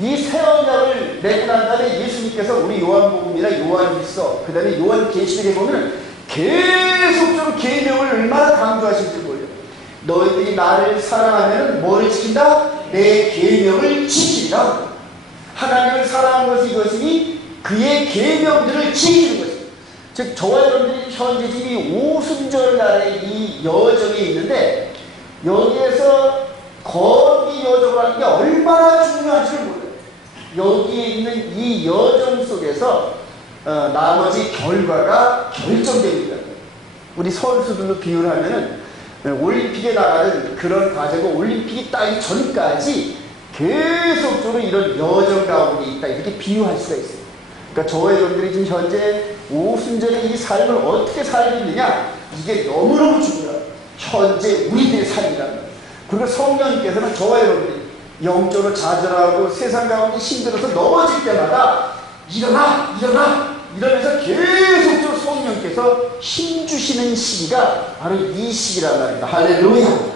이 새 언약을 맺고 난 다음에 예수님께서 우리 요한복음이나 요한일서, 그 다음에 요한계시록에 보면 계속적으로 계명을 얼마나 강조하시는지 몰라요. 너희들이 나를 사랑하면 뭐를 지킨다? 내 계명을 지키리라. 하나님을 사랑하는 것이 이것이니 그의 계명들을 지키는 것입니다. 즉 저와 여러분들이 현재 지금 이 오순절 날에 이 여정에 있는데 여기에서 거룩의 여정이라는 게 얼마나 중요한지를 몰라요. 여기에 있는 이 여정 속에서 나머지 결과가 결정됩니다. 우리 선수들로 비유를 하면은 올림픽에 나가는 그런 과정은 올림픽이 따기 전까지 계속적으로 이런 여정 가운데 있다 이렇게 비유할 수가 있어요. 그러니까 저와 여러분들이 지금 현재 오순절의 이 삶을 어떻게 살고 있느냐 이게 너무너무 중요해요. 현재 우리들의 삶이라는 거예요. 그리고 성령님께서는 저와 여러분들이 영적으로 좌절하고 세상 가운데 힘들어서 넘어질 때마다 일어나 이러면서 계속적으로 성령께서 힘주시는 시기가 바로 이 시기란 말입니다. 할렐루야.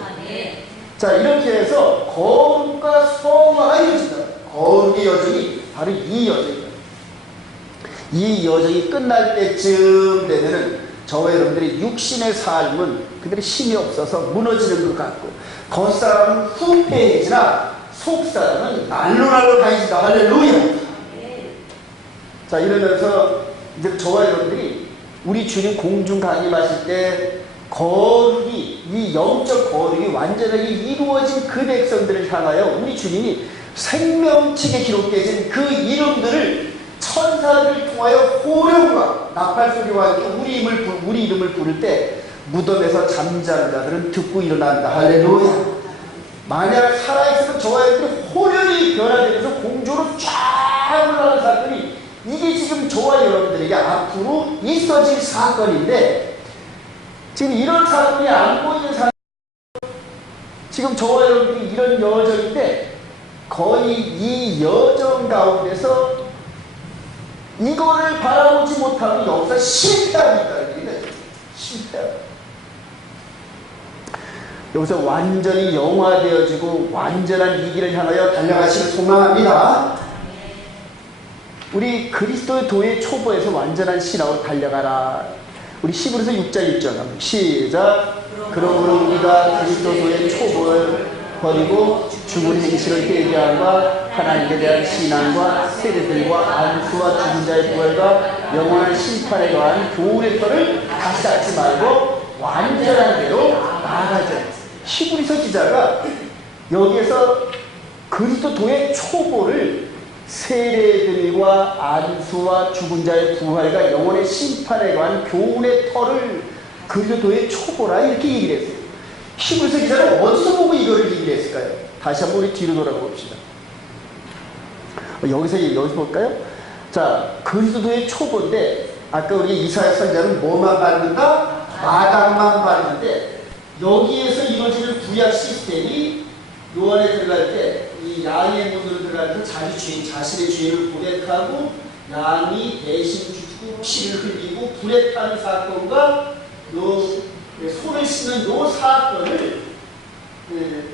자, 이렇게 해서 거룩과 성화가 이루어진다. 거룩의 여정이 바로 이 여정입니다. 이 여정이 끝날 때쯤 되면은 저와 여러분들이 육신의 삶은 그들의 힘이 없어서 무너지는 것 같고 겉사람은 후패해지나 속사람은 날로 가해진다. 할렐루야. 자, 이러면서 이제 저와 여러분들이 우리 주님 공중 강림하실 때 거룩이, 이 영적 거룩이 완전하게 이루어진 그 백성들을 향하여 우리 주님이 생명책에 기록되어진 그 이름들을 천사들을 통하여 호령과 나팔소리와 함께 우리 이름을 부를 때 무덤에서 잠자는 자들은 듣고 일어난다. 할렐루야. 만약 살아있으면 저와 여러분들이 호련히 변화되면서 공중으로 쫙 올라가는 사건이 이게 지금 저와 여러분들에게 앞으로 있어질 사건인데 지금 이런 사건이 안 보이는 사건 지금 저와 여러분들이 이런 여정인데 거의 이 여정 가운데서 이거를 바라보지 못하고 여기서 실패하고 있다는 얘기예요. 실패하고 여기서 완전히 영화되어지고 완전한 이기를 향하여 달려가시길 소망합니다. 우리 그리스도의 도의 초보에서 완전한 신앙으로 달려가라. 우리 히브리서 6장 1절 시작. 그러므로 우리가 그리스도의 초보를 버리고 죽은 행실을 회개함과 하나님에 대한 신앙과 세례들과 안수와 죽은 자의 부활과 영원한 심판에 관한 교훈의 터를 다시 닫지 말고 완전한 대로 나아가자. 히브리서 기자가 여기에서 그리스도 도의 초보를 세례들과 안수와 죽은 자의 부활과 영혼의 심판에 관한 교훈의 터를 그리스도의 초보라 이렇게 얘기를 했어요. 히브리서 기자는 어디서 보고 이거를 얘기를 했을까요? 다시 한번 우리 뒤로 돌아봅시다. 여기서 볼까요? 자, 그리스도의 초보인데 아까 우리 이사야 선지자는 뭐만 받는다? 마당만 받는데 여기에서 이루어지는 구약 시스템이 요한에 들어갈 때 이 양의 문으로 들어가면서 자신의 죄를 고백하고 양이 대신 죽고 피를 흘리고 불에 타는 사건과 요 손을 씻는 요 사건을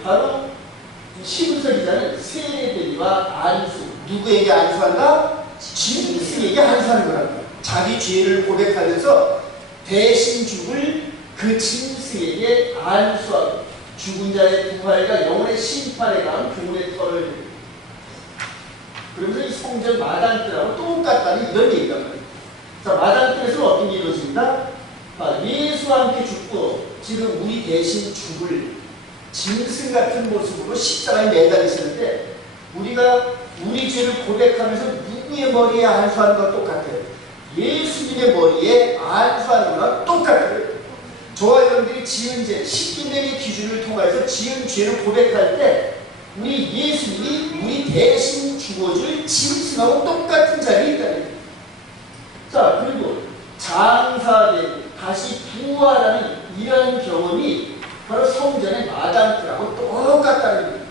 바로 히브리서 기자는 세례들과 안수, 누구에게 안수한다? 짐승에게 안수하는 거랍니다. 자기 죄를 고백하면서 대신 죽을 그 짐승에게 안수하고 죽은 자의 부활과 영혼의 심판에 관한 교훈의 터를 그러면서 이 성전 마당뜰하고 똑같다는 이런 얘기가 말이에요. 자, 마당뜰에서는 어떤 일이 이루어집니다? 예수와 함께 죽고 지금 우리 대신 죽을 짐승 같은 모습으로 십자가에 매달리시는데 우리가 우리 죄를 고백하면서 누구의 머리에 안수하는 것과 똑같아요. 예수님의 머리에 안수하는 것과 똑같아요. 저와 여러분들이 지은 죄, 십계명의 기준을 통해서 지은 죄를 고백할 때 우리 예수님이 우리 대신 죽어줄 짐승하고 똑같은 자리에 있다는 거예요. 자, 그리고 장사되고 다시 부활하는 이러한 경험이 바로 성전의 마당뜰하고 똑같다는 거예요.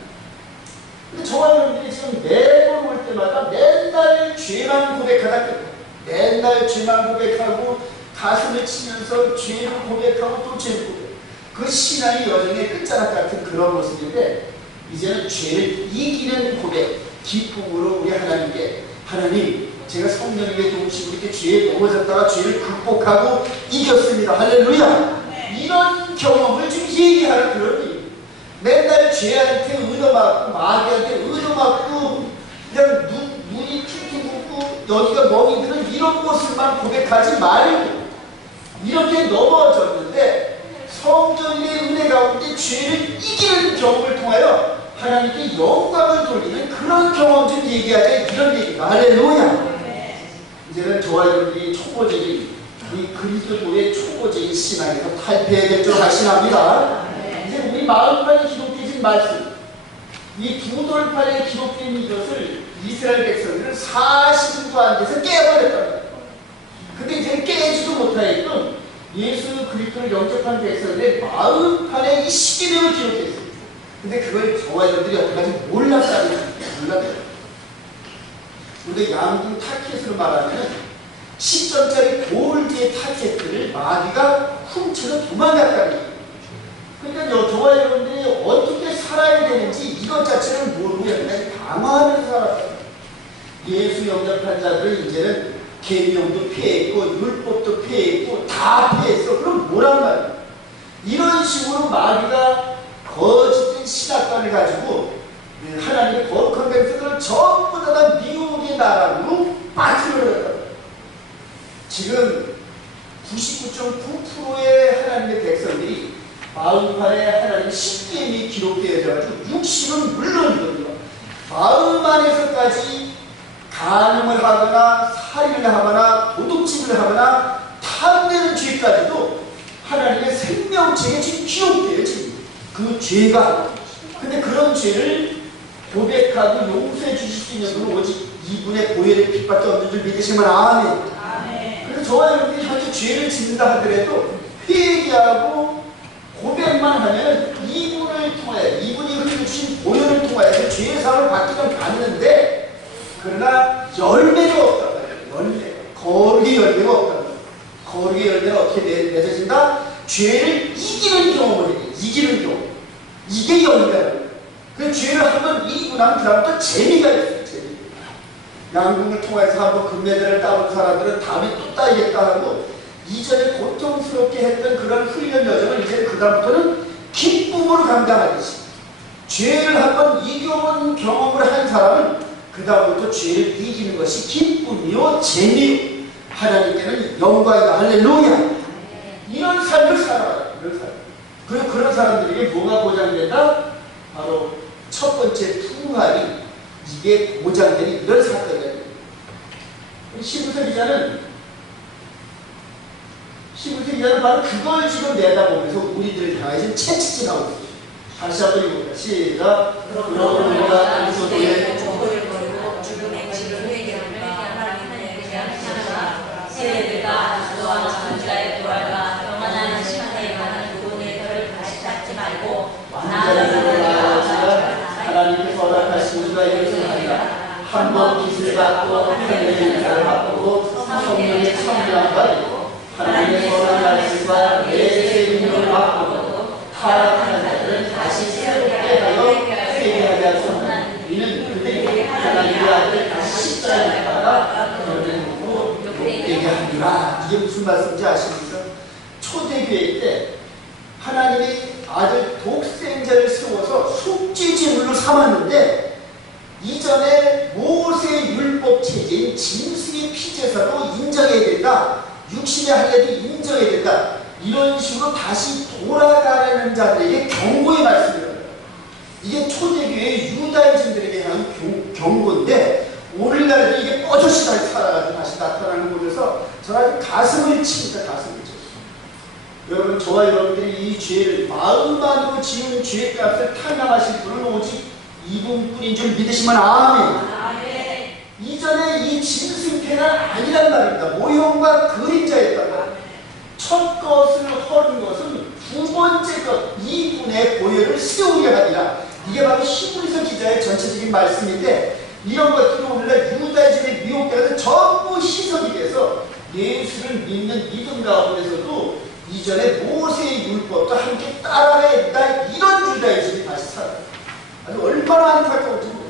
근데 저와 여러분들이 지금 매번 올 때마다 맨날 죄만 고백하다 끝나요. 맨날 죄만 고백하고 가슴을 치면서 죄를 고백하고 또 죄를 고백. 그 신앙의 여정의 끝자락 같은 그런 모습인데 이제는 죄를 이기는 고백, 기쁨으로 우리 하나님께 하나님 제가 성령님의 도우심으로 이렇게 죄에 넘어졌다가 죄를 극복하고 이겼습니다. 할렐루야. 이런 경험을 좀 얘기하는 그런 얘기입니다. 맨날 죄한테 얻어맞고 마귀한테 얻어맞고 그냥 눈이 퉁퉁 붓고 여기가 멍이 드는 이런 모습만 고백하지 말고 이렇게 넘어졌는데 성전의 은혜 가운데 죄를 이기는 경험을 통하여 하나님께 영광을 돌리는 그런 경험 좀 얘기하자 이런 얘기가 할렐루야. 이제는 저와 여러분들이 초보적인 이 그리스도의 초보적인 신앙에서 탈피해야 될 줄 확신합니다. 이제 우리 마음판에 기록되어진 말씀 이 두 돌판에 기록된 이것을 이스라엘 백성들은 40일도 안 돼서 깨버렸답니다. 근데 이제 깨지도 못하였던 예수 그리스도를 영접한 백성들의 마음판에 이 십계명을 기록했어요. 근데 그걸 저와 여러분들이 어떡하지 몰랐다는 몰랐대요. 우리가 양궁 타켓으로 말하면 10점짜리 골드의 타켓들을 마귀가 훔쳐서 도망갔다는 얘기예요. 그러니까 저와 여러분들이 어떻게 살아야 되는지 이것 자체를 모르고 그냥 당황하면서 살았어요. 예수 영접한 자들은 이제는 계명도 피했고 율법도 피했고 다 피했어. 그럼 뭐란 말이야? 이런 식으로 마귀가 거짓된 신학관을 가지고 하나님의 거룩한 백성들을 전부 다 미혹의 나라로 빠뜨려버렸다. 지금 99.9%의 하나님의 백성들이 마음판에 하나님의 십계명이 기록되어져가지고 육신은 물론이거든요. 마음 안에서까지 간음을 하거나 살인을 하거나 도둑질을 하거나 탐내는 죄까지도 하나님의 생명책에 지금 기록되어 지금 그 죄가. 근데 그런 죄를 고백하고 용서해 주실 수 있는 분은 오직 이분의 보혈의 빛밖에 없는 줄 믿으시면 아멘. 그래서 저와 여러분이 현재 죄를 짓는다 하더라도 회개하고 고백만 하면 이분을 통하여 이분이 흘려주신 보혈을 통하여 죄의 사함을 받기는 받는데 그러나 열매가 없단 말이에요. 열매. 거룩의 열매가 없단 말이에요. 거룩의 열매는 어떻게 맺어진다? 죄를 이기는 경험을 해요. 이기는 경험. 이게 열매예요. 그 죄를 한번 이기고 나면 그다음부터 재미가 있어요. 재미. 양궁을 통해서 한번 금메달을 따온 사람들은 다음에 또 따이겠다 하고 이전에 고통스럽게 했던 그런 훈련 여정을 이제 그다음부터는 기쁨으로 감당하듯이 죄를 한번 이겨본 경험을 한 사람은 그 다음부터 죄를 이기는 것이 기쁨이요 재미요 하나님께는 영광이다. 할렐루야. 이런 삶을 살아가요. 이런 삶. 그리고 그런 사람들에게 뭐가 보장된다? 바로 첫 번째 부활이 이게 보장되는 이런 사건이에요. 시부서 기자는 바로 그걸 지금 내다보면서 우리들을 향해서 채찍질하고 있어요. 다시 한번 읽어봅니다. 시작. 그러므로 우리가 그리스도의 정보를 걸고 죽음의 질을 회개하며 하나님의 대한 세대들과 너와 전자의 부활과 영원한 심판에 관한 구원의 혀를 다시 닦지 말고 하나님께서 허락하신 우리가 이것을 하리라. 한번 빚을 받고 하나님의 인사를 바꾸고 성령의 참여한 바이고 하나님의 선한 말씀과 내세 능력을 바꾸고 타락한 자들은 다시 새롭게 하여 회개하게 하소서. 이는 그들이 하나님의 아들 다시 십자가에 받아 그들을 보고 회개하리라. 이게 무슨 말씀인지 아십니까? 초대교회 때 하나님의 아들 독생자를 세워서 속죄제물로 삼았는데 이전에 모세의 율법 체제인 짐승의 피제사도 인정해야 된다. 육신의 할례도 인정해야 된다. 이런 식으로 다시 돌아가려는 자들에게 경고의 말씀이에요. 이게 초대교회의 유다인들에게 대한 경고인데 오늘날에도 이게 뻗어시 다시 살아가지고 다시 나타나는 곳에서 저는 가슴을 칩니다. 가슴을 칩니다. 여러분, 저와 여러분들이 이 죄를 마음만으로 지은 죄값을 탕감하실 분은 오직 이분뿐인 줄 믿으시면 아멘. 이전에 이 짐승패가 아니란 말입니다. 모형과 그림자였단 말입니다. 첫 것을 허른 것은 두 번째 것 이분의 보혈을 세우려 하니라. 이게 바로 히브리서 기자의 전체적인 말씀인데 이런 것들이 오늘날 유다인들의 미혹되어서 전부 희석이 돼서 예수를 믿는 믿음 가운데서도 이전에 모세의 율법도 함께 따라가야 된다. 이런 유다인들이 다시 살아요. 아주 얼마나 안타까운지 몰라요.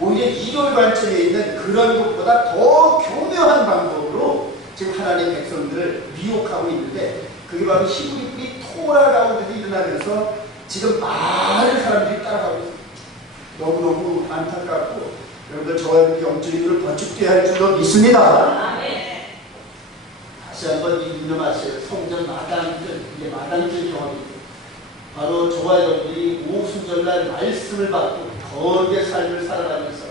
오히려 일요일 관점에 있는 그런 것보다 더 교묘한 방법으로 지금 하나님의 백성들을 미혹하고 있는데 그게 바로 히브리 토라 가운데서 일어나면서 지금 많은 사람들이 따라가고 있습니다. 너무너무 안타깝고 여러분들 저와 함께 영적인 눈을 번쩍 떼야 할 줄로 믿습니다. 다시 한번 이 유념하세요. 성전 마당들, 이게 마당들 경험입니다. 바로 저와 여러분들이 오순절날 말씀을 받고 거룩의 삶을 살아가면서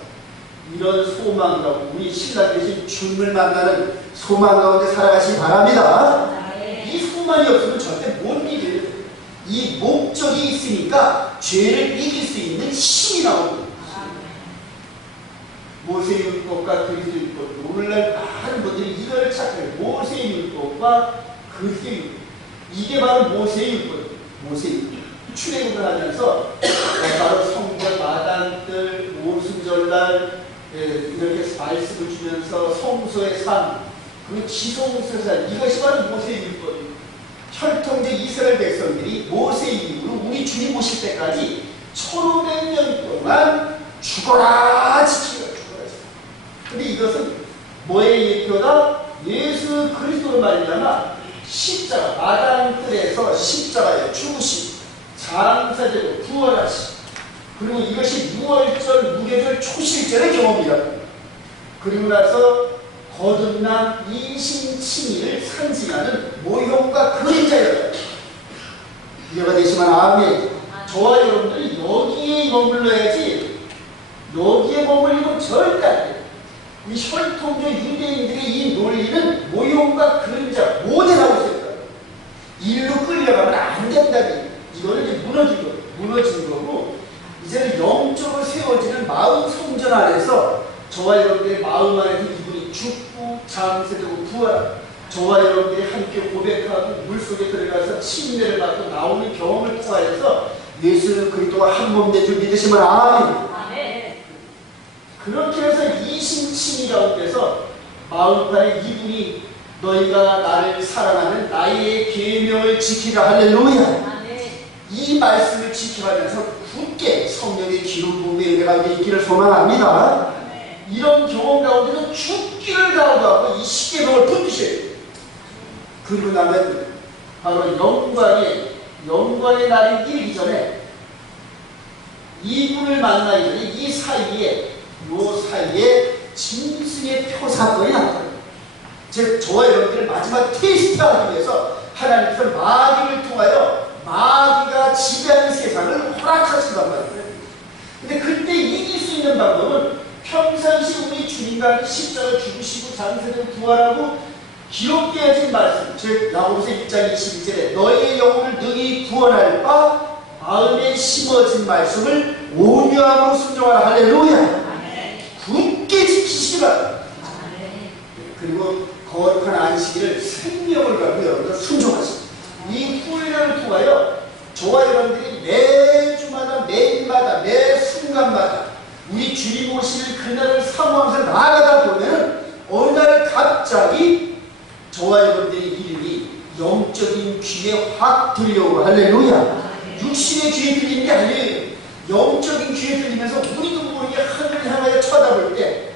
이런 소망 가운데 우리 신랑 되신 주님을 만나는 소망 가운데 살아가시기 바랍니다. 이 소망이 없으면 절대 못 이겨요. 이 목적이 있으니까 죄를 이길 수 있는 힘이 나옵니다. 모세의 율법과 그리스도의 율법. 오늘날 많은 분들이 이걸 착각해요. 모세의 율법과 그리스도의 율법. 이게 바로 모세의 율법이에요. 모세의 율법. 출애굽을 하면서 바로 성전 마당들, 오순절날 이렇게 말씀을 주면서 성소의 산, 그리고 지성소의 산, 이것이 바로 모세의 율법이에요. 혈통제 이스라엘 백성들이 모세의 이후로 우리 주님 오실 때까지 1500년 동안 죽어라 지키라. 근데 이것은 뭐의 예표다? 예수 그리스도로 말미암아 십자가, 마당뜰에서 십자가에 죽으심, 장사되고 부활하심, 그리고 이것이 6월절, 무교절, 초실절의 경험이라고 합니다. 그리고 나서 거듭난 이신칭의를 상징하는 모형과 그림자였다. 이해가 되시면 아멘. 저와 여러분들이 여기에 머물러야지 여기에 머물리면 절대 안 돼요. 이 혈통적 유대인들의 이 논리는 모형과 그림자 모델하고 있었다. 일로 끌려가면 안 된다니. 이거는 이제 무너진 거고, 이제는 영적으로 세워지는 마음 성전 안에서 저와 여러분들의 마음 안에서 이분이 죽고 장세되고 부활, 저와 여러분들이 함께 고백하고 물속에 들어가서 침례를 받고 나오는 경험을 통하여서 예수 그리스도와 한 몸 된 줄 믿으시면 아멘. 그렇게 해서 이신칭의 가운데서 마음판에 이분이 너희가 나를 사랑하는 나의 계명을 지키라 할렐루야. 이 말씀을 지켜가면서 굳게 성령의 기름 부음의 은혜가 있기를 소망합니다. 이런 경험 가운데는 죽기를 각오하고 이 십계명을 붙드셔야 돼요. 그리고 나면 바로 영광의 날이 이르기 전에 이분을 만나기 전에 이 사이에 짐승의 표 사건이 나타납니다. 저와 여러분들의 마지막 테스트하기 위해서 하나님께서 마귀를 통하여 마귀가 지배하는 세상을 허락하신단 말이에요. 근데 그때 이길 수 있는 방법은 평상시 우리 주님과 십자가 죽으시고 장세되고 부활하고 기록되어진 말씀, 즉 야고보서 1장 22절에 너희의 영혼을 능히 구원할 바 마음에 심어진 말씀을 온유함으로 순종하라 할렐루야. 굳게 지키시라. 그리고 거룩한 안식일을 생명을 갖고 여러분들 순종하십니다. 이 훈련을 통하여 저와 여러분들이 매주마다 매일마다 매 순간마다 우리 주님 오실 그날을 사모하면서 나아가다 보면 어느 날 갑자기 저와 여러분들의 이름이 영적인 귀에 확 들려오고 할렐루야. 육신의 귀에 들리는 게 아니에요. 영적인 귀에 들리면서 우리도 모르게 하늘을 향하여 쳐다볼 때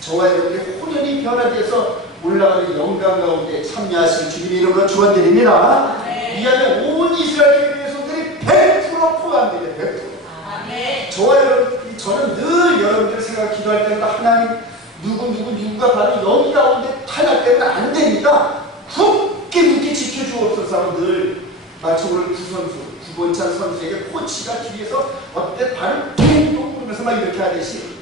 저와 여러분들의 혼연이 변화돼서 올라가는 영광 가운데 참여하실 주님의 이름으로 축원드립니다. 이 안에 온 이스라엘 백성들이 100% 포함되죠. 100%. 저와 여러분, 저는 늘 여러분들 생각 기도할 때마다 하나님 누구가 바로 여기 가운데 탈락되면 안 되니까 굳게 지켜주옵소서. 늘 마침으로 구본찬 선수에게 코치가 뒤에서 어때 발을 띵동 부르면서 막 이렇게 하듯이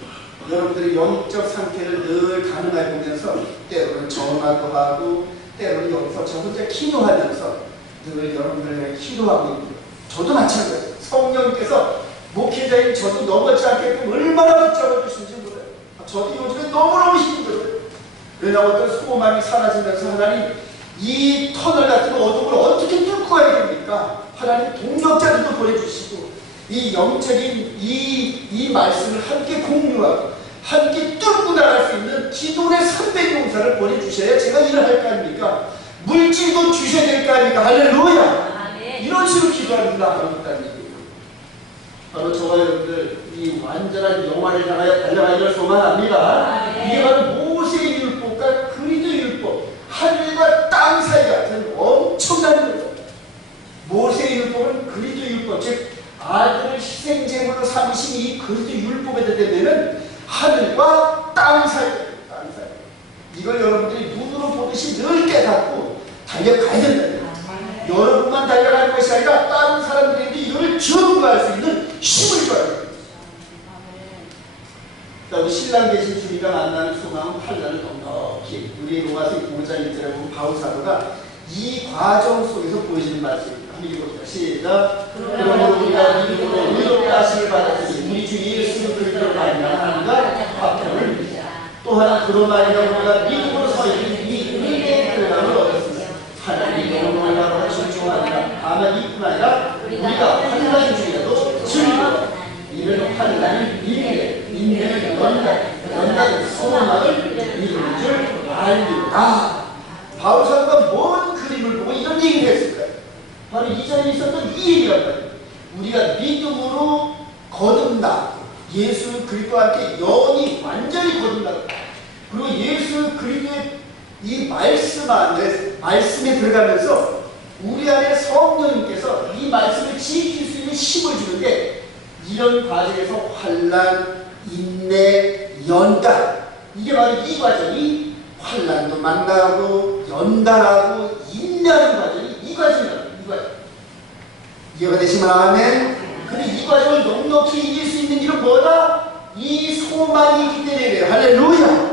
여러분들의 영적 상태를 늘 가능하게 보면서 때로는 전화도 하고 때로는 여기서 저 혼자 기도하면서 늘 여러분들에게 기도하고 있고요. 저도 마찬가지예요. 성령님께서 목회자인 저도 넘어지 않게끔 얼마나 붙잡아 주신지 몰라요. 저도 요즘에 너무너무 힘들어요. 그러나 어떤 소망이 사라지면서 하나님 이 터널 같은 어둠을 어떻게 뚫고 가야 됩니까? 하나님 동력자들도 보내주시고 이 영적인 이 말씀을 함께 공유하고 함께 뚫고 나갈 수 있는 기도의 300용사를 보내주셔야 제가 일을 할 거 아닙니까? 물질도 주셔야 될 거 아닙니까? 할렐루야! 이런 식으로 기도합니다. 하고 있다는 얘기예요. 바로 저와 여러분들 이 완전한 영화를 향하여 달려가기를 소망합니다. 이게 바로 모세의 율법과 그리스도의 율법, 하늘과 땅 사이 같은 엄청난 율법. 모세의 율법은 그리스도의 율법, 즉 여러분들이 눈으로 보듯이 늘 깨닫고 달려가야 된다. 여러분만 달려가는 것이 아니라 다른 사람들에게 이거를 증거할 수 있는 힘을 줘야 됩니다. 우리 신랑 계신 주님과 만나는 소망은 환난을 넉넉히 우리 로마서 5장 1절에 보면 바울 사도가 이 과정 속에서 보여지는 말씀입니다. 한번 읽어보세요. 시작. 그러므로 우리가 믿음으로 의롭다 하심을 받았으니 우리 주 예수 그리스도로 말미암아 하나님과 화평을 누리자. 또 하나 그로 말미암아 우리가 믿음으로 서있는 이 은혜의 평강을 얻었으며 하나님이 영원하고 존중하리라. 다만 이뿐 아니라 우리가 환난 중에도 즐거워 이는 환난이 인내를 연단은 소망을 이루는 줄 알리라. 바울 사도가 뭔 그림을 보고 이런 얘기를 했을까요? 바로 이전에 있었던 이 얘기란 말이에요. 우리가 믿음으로 거듭나 예수 그리스도와 함께 영원히 완전히 거듭나 그리고 예수 그리스도의 이 말씀 안에 말씀에 들어가면서 우리 안에 성령님께서 이 말씀을 지킬 수 있는 힘을 주는데 이런 과정에서 환난, 인내, 연단 이게 바로 이 과정이 환난도 만나고 연단하고 인내하는 과정이 이 과정이라고 이 과정. 이해가 되시면 아멘. 근데 이 과정을 넉넉히 이길 수 있는 일은 뭐다? 이 소망이 있기 때문에 할렐루야.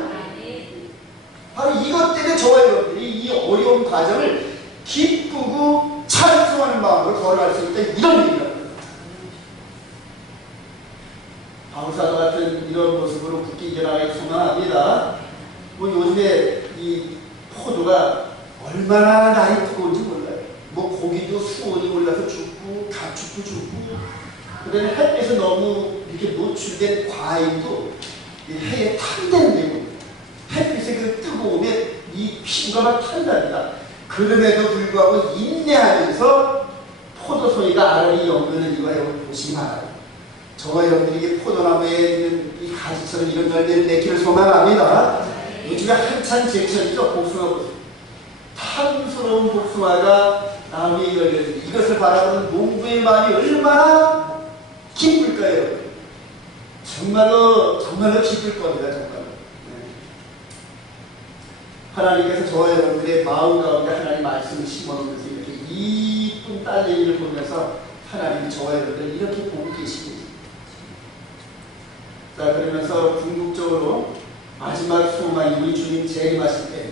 바로 이것 때문에 저와 여러분들이 이 어려운 과정을 기쁘고 찬송하는 마음으로 걸어갈 수 있다 이런 얘기입니다. 바울사도 같은 이런 모습으로 굳게 이겨나가기 소망합니다. 뭐 요즘에 이 포도가 얼마나 날이 뜨거운지 몰라요. 뭐 고기도 수온이 올라서 죽고 가축도 죽고 그다음에 햇빛에 너무 이렇게 노출된 과일도 해에 탄다는데요. 햇빛의 그 뜨거움에 이 피부가 막 탄답니다. 그럼에도 불구하고 인내하면서 포도송이가 아론이 엮는 이거 여러분 보시기 바랍니다. 저와 여러분들에게 포도나무에 있는 이 가지처럼 이런 열매를 맺기를 소망합니다. 요즘에 한참 제철이죠. 복숭아 보세요. 탐스러운 복숭아가 나무에 열려있는데 이것을 바라보는 농부의 마음이 얼마나 기쁠까요? 정말로 기쁠 겁니다. 정말로. 하나님께서 저와 여러분들의 마음 가운데 하나님 말씀을 심어놓으면서 이렇게 이쁜 딸내미를 보면서 하나님이 저와 여러분들을 이렇게 보고 계십니다. 자, 그러면서 궁극적으로 마지막 소망이 우리 주님 재림하실 때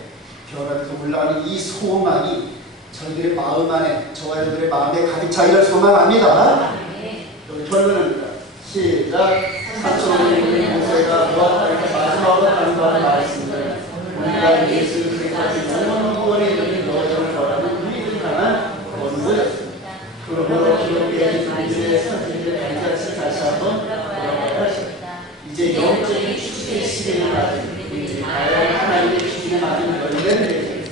별에서 올라가는 이 소망이 저희들의 마음 안에 저와 여러분들의 마음에 가득 차기를 소망합니다. 여기 결론입니다. 시작. 사촌의 모세가 노아하니까 마지막으로 간구하는 말씀들 우리가 예수 그리스도의 영원 구원에 이르는 여정을 걸어가는 우리들 향한 권고였습니다. 그러므로 기독교의 주님의 선생님을 단같이 다시 한번 돌아가야 하십니다. 이제 영적인 축제의 시대를 맞은 우리들이 다양한 하나님의 기준에 맞은 열매를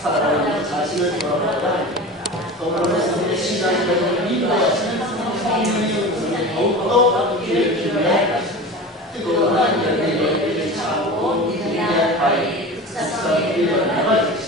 살아가는 자신을 돌아보아야 합니다. 더불어 스스로의 신앙을 인도하시는 성령의 은총을 더욱더 우리를 기울여야 합니다. 뜨거운 하나님의 열매를 차고 우리의 과일 흑사성의 열매가